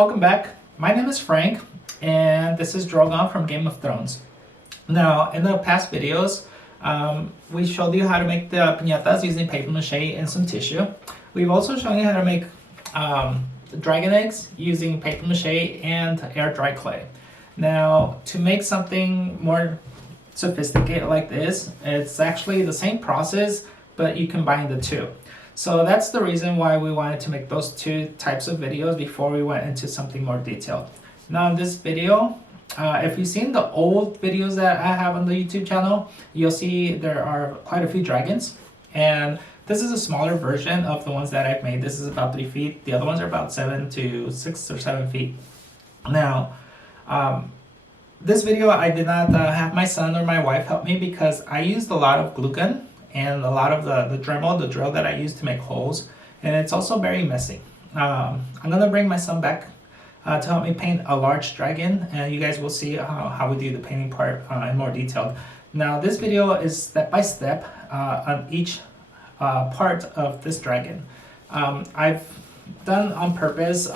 welcome back. My name is Frank, and this is Drogon from Game of Thrones. Now, in the past videos, we showed you how to make the piñatas using paper mache and some tissue. We've also shown you how to make dragon eggs using paper mache and air dry clay. Now, to make something more sophisticated like this, it's actually the same process, but you combine the two. So that's the reason why we wanted to make those two types of videos before we went into something more detailed. Now in this video, if you've seen the old videos that I have on the YouTube channel, you'll see there are quite a few dragons. And this is a smaller version of the ones that I've made. This is about 3 feet. The other ones are about 7 to 6 or 7 feet. Now, this video I did not have my son or my wife help me because I used a lot of glue gun and a lot of the Dremel, the drill that I use to make holes, and it's also very messy. I'm gonna bring my son back to help me paint a large dragon, and you guys will see how we do the painting part in more detail. Now this video is step by step on each part of this dragon. I've done on purpose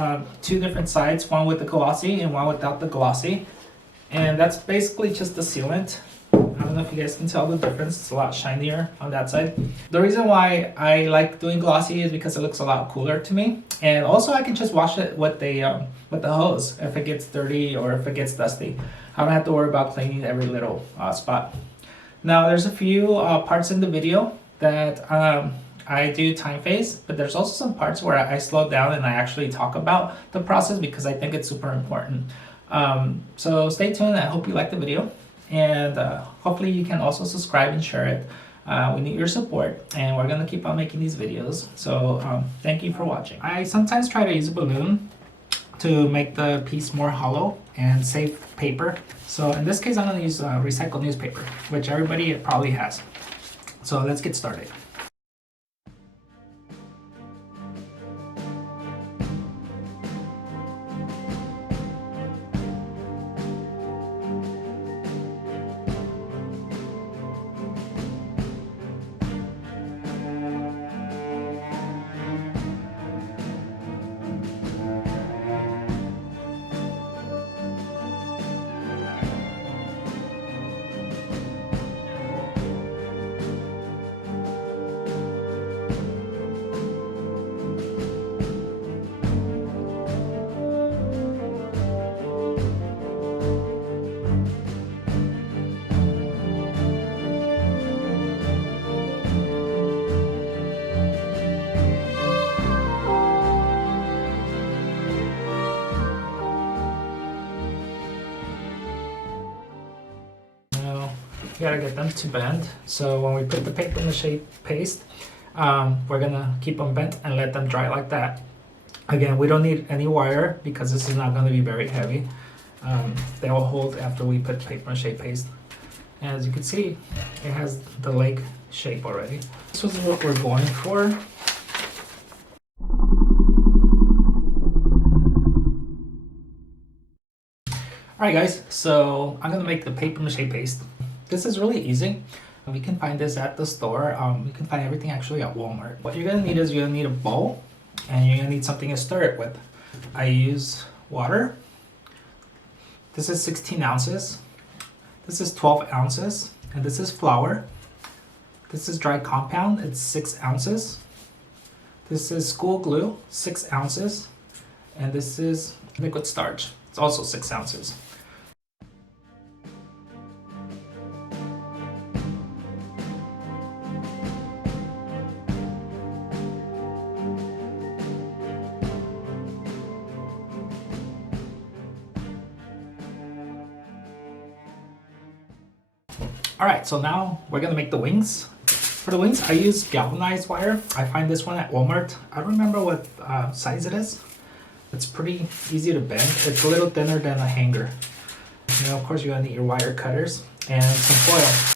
2 different sides, one with the glossy and one without the glossy, and that's basically just the sealant. I don't know if you guys can tell the difference. It's a lot shinier on that side. The reason why I like doing glossy is because it looks a lot cooler to me, and also I can just wash it with the hose if it gets dirty or if it gets dusty. I don't have to worry about cleaning every little spot. Now there's a few parts in the video that I do time phase, but there's also some parts where I slow down and I actually talk about the process because I think it's super important. So stay tuned. I hope you like the video. And hopefully you can also subscribe and share it. We need your support, and we're gonna keep on making these videos. So thank you for watching. I sometimes try to use a balloon to make the piece more hollow and save paper. So in this case, I'm gonna use recycled newspaper, which everybody probably has. So let's get started. You gotta get them to bend. So when we put the paper mache paste, we're gonna keep them bent and let them dry like that. Again, we don't need any wire because this is not gonna be very heavy. They will hold after we put paper mache paste. And as you can see, it has the leg shape already. This is what we're going for. Alright guys, so I'm gonna make the paper mache paste. This is really easy. We can find this at the store. You can find everything actually at Walmart. What you're gonna need is you're gonna need a bowl, and you're gonna need something to stir it with. I use water. This is 16 ounces. This is 12 ounces. And this is flour. This is dry compound. It's 6 ounces. This is school glue, 6 ounces. And this is liquid starch. It's also 6 ounces. Alright, so now we're gonna make the wings. For the wings, I use galvanized wire. I find this one at Walmart. I don't remember what size it is. It's pretty easy to bend. It's a little thinner than a hanger. And of course, you're gonna need your wire cutters and some foil.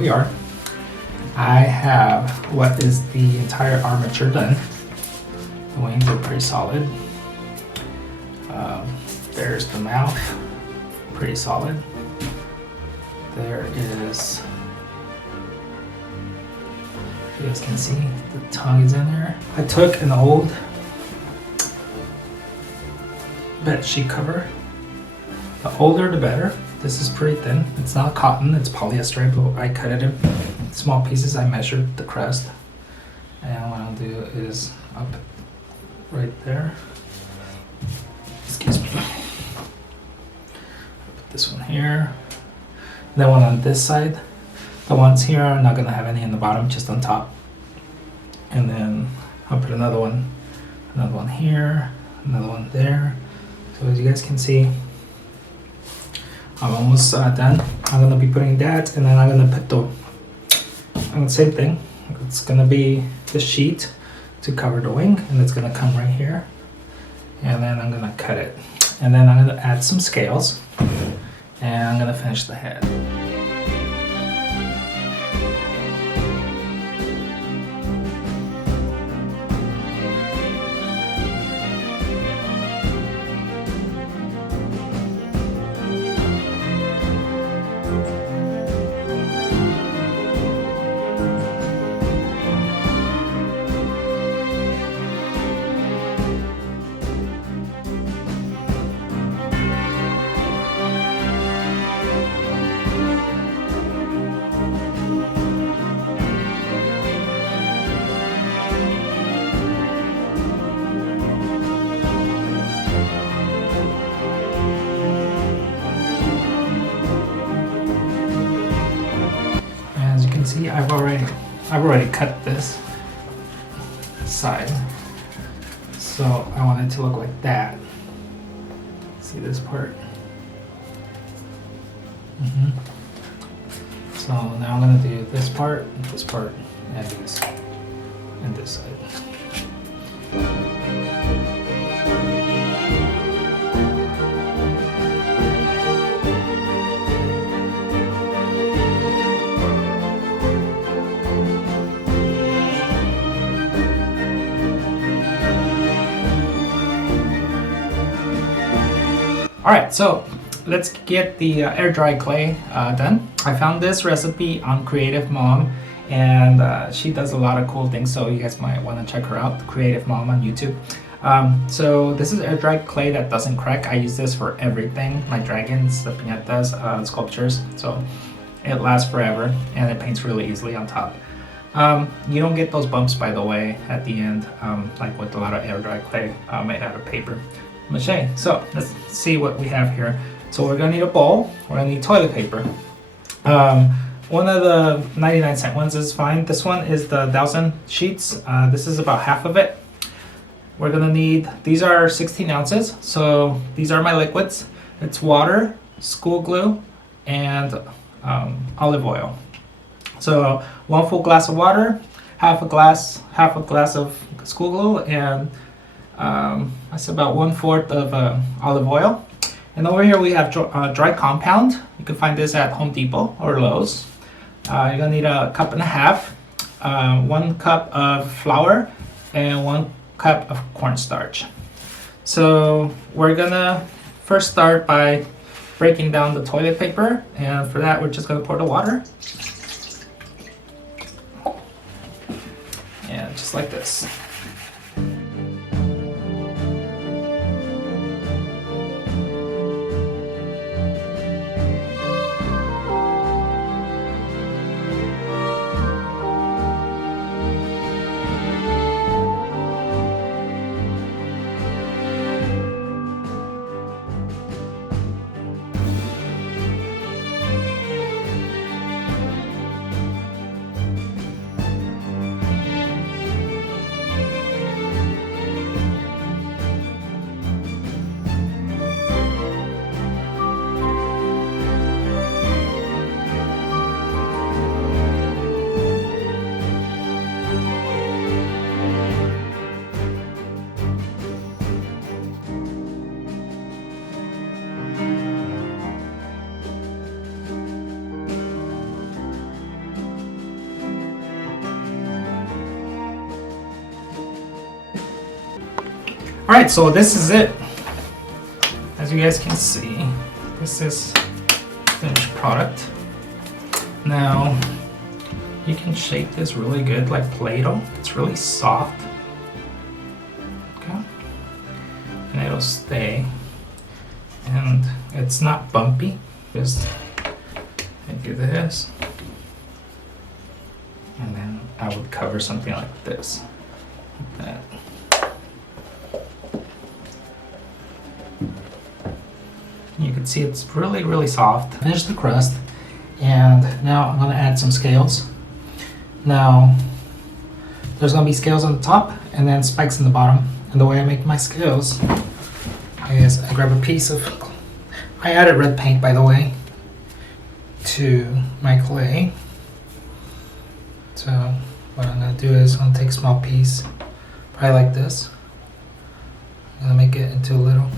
we are. I have what is the entire armature done. The wings are pretty solid. There's the mouth, pretty solid. There is, you guys can see the tongue is in there. I took an old bed sheet cover. The older the better. This is pretty thin. It's not cotton, it's polyester, but I cut it in small pieces. I measured the crust. And what I'll do is I'll put right there. Excuse me. Put this one here. Then one on this side. The ones here are not gonna have any in the bottom, just on top. And then I'll put another one here, another one there. So as you guys can see, I'm almost done. I'm gonna be putting that, and then I'm gonna put the same thing. It's gonna be the sheet to cover the wing, and it's gonna come right here. And then I'm gonna cut it. And then I'm gonna add some scales, and I'm gonna finish the head. See, I've already cut this side, so I want it to look like that. See this part? So now I'm gonna do this part, and this side. Alright, so let's get the air dry clay done. I found this recipe on Creative Mom, and she does a lot of cool things, so you guys might want to check her out, Creative Mom on YouTube. So this is air dry clay that doesn't crack. I use this for everything, my dragons, the piñatas, sculptures, so it lasts forever and it paints really easily on top. You don't get those bumps, by the way, at the end, like with a lot of air dry clay made out of paper. Mache. So let's see what we have here. So we're gonna need a bowl. We're gonna need toilet paper. One of the 99-cent ones is fine. This one is the 1,000 sheets. This is about half of it. We're gonna need, these are 16 ounces. So these are my liquids. It's water, school glue, and olive oil. So 1 full glass of water, half a glass of school glue, and that's about 1/4 of olive oil. And over here we have dry compound. You can find this at Home Depot or Lowe's. You're gonna need 1.5 cups, 1 cup of flour, and 1 cup of cornstarch. So we're gonna first start by breaking down the toilet paper, and for that we're just gonna pour the water. And just like this. Alright, so this is it. As you guys can see, this is finished product. Now, you can shape this really good like Play-Doh. It's really soft. Okay. And it'll stay. And it's not bumpy. Just do this. And then I would cover something like this. Like that. You can see it's really, really soft. Finish the crust. And now I'm gonna add some scales. Now, there's gonna be scales on the top and then spikes in the bottom. And the way I make my scales is I grab a piece of, I added red paint by the way, to my clay. So what I'm gonna do is I'm gonna take a small piece, probably like this. I'm gonna make it into a little,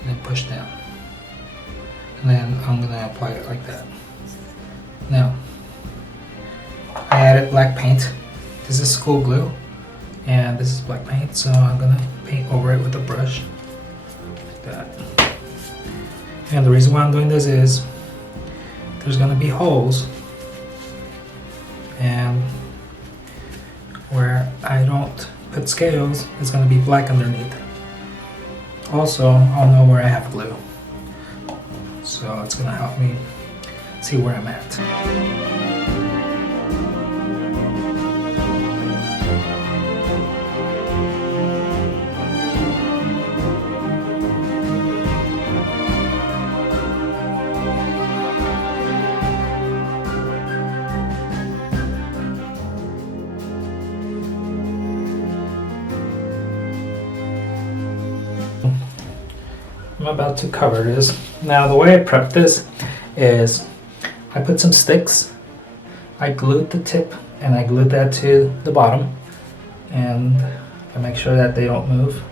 and then push down. And then I'm gonna apply it like that. Now, I added black paint. This is school glue, and this is black paint, so I'm gonna paint over it with a brush, like that. And the reason why I'm doing this is, there's gonna be holes, and where I don't put scales, it's gonna be black underneath. Also, I'll know where I have glue. So it's gonna help me see where I'm at. I'm about to cover this. Now the way I prep this is I put some sticks, I glued the tip and I glued that to the bottom, and I make sure that they don't move,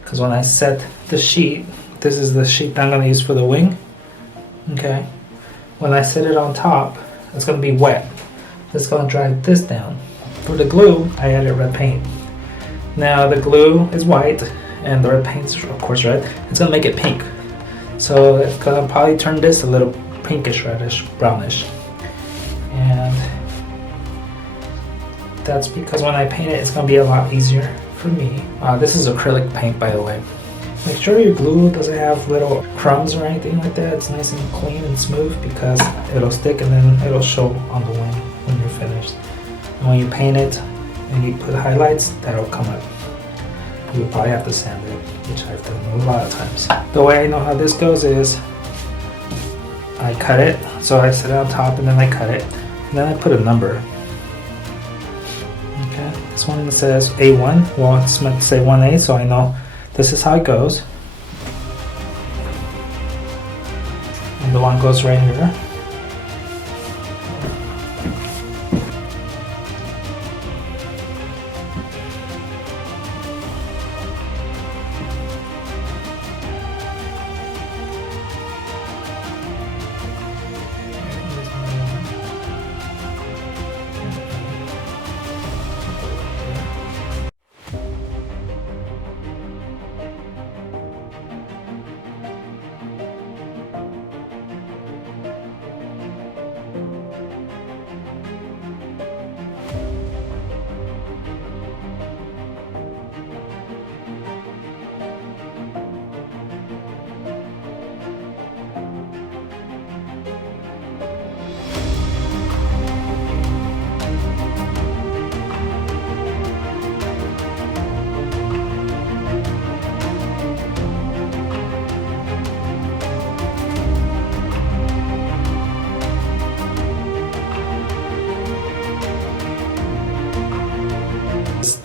because when I set the sheet, this is the sheet that I'm going to use for the wing. Okay, when I set it on top, it's going to be wet. It's going to drive this down. For the glue, I added red paint. Now the glue is white and the red paint's of course red. It's gonna make it pink, so it's gonna probably turn this a little pinkish, reddish, brownish. And that's because when I paint it, it's gonna be a lot easier for me. This is acrylic paint, by the way. Make sure your glue doesn't have little crumbs or anything like that. It's nice and clean and smooth, because it'll stick and then it'll show on the wing when you're finished. And when you paint it and you put highlights, that'll come up. You'll probably have to sand it, which I've done a lot of times. The way I know how this goes is I cut it, so I set it on top and then I cut it, and then I put a number. Okay, this one says A1, well it's meant to say 1A, so I know this is how it goes. And the one goes right here.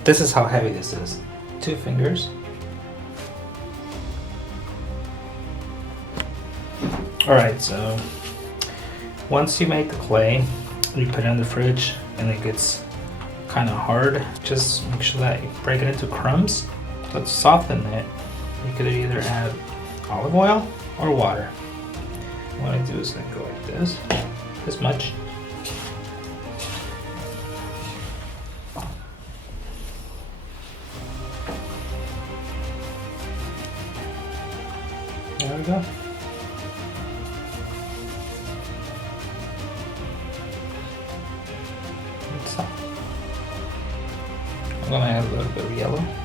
This is how heavy this is. 2 fingers. Alright, so once you make the clay, you put it in the fridge and it gets kind of hard. Just make sure that you break it into crumbs. Let's soften it. You could either add olive oil or water. What I do is then go like this much. There we go. I'm gonna add a little bit of yellow.